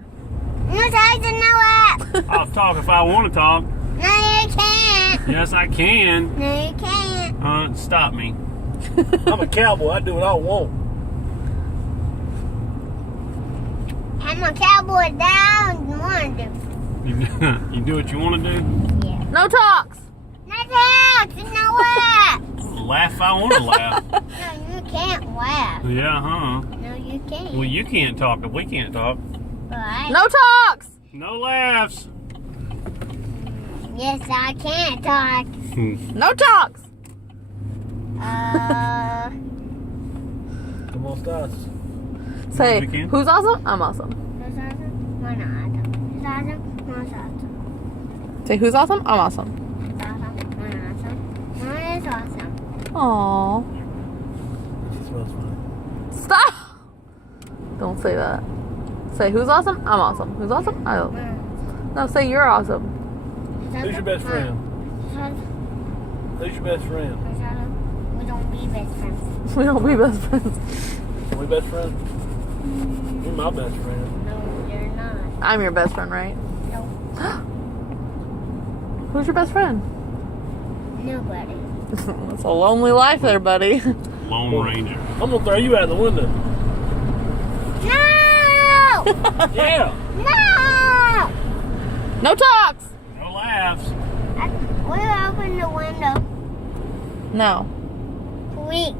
No talk and no laugh. I'll talk if I want to talk. No, you can't. Yes, I can. No, you can't. Stop me. I'm a cowboy. I do what I want. I'm a cowboy down. You want to do? You do what you want to do? Yeah. No talks. No talk and no laugh. Laugh if I want to laugh. No, you can't laugh. Yeah, huh? No, you can't. Well, you can't talk if we can't talk. Right? No talks. No laughs. Yes, I can't talk. No talks. Come on, Stas. Say, We can. who's awesome? I'm awesome. Who's awesome? We're not awesome. Who's awesome? We're awesome. Say, who's awesome? I'm awesome. Who's awesome? We're awesome. We're awesome. Aww. She smells fine. Stop. Don't say that. Say, who's awesome? I'm awesome. Who's awesome? I We're don't. awesome. No, say you're awesome. Who's your best friend? Who's awesome? Who's your best friend? Who's awesome? We don't be best friends. We don't be best friends. We best friend? You're my best friend. No, you're not. I'm your best friend, right? No, Who's your best friend? nobody. It's a lonely life there, buddy. Lone Ranger. I'm gonna throw you out the window. No! Yeah. No! No talks. No laughs. We'll open the window. No. Quick.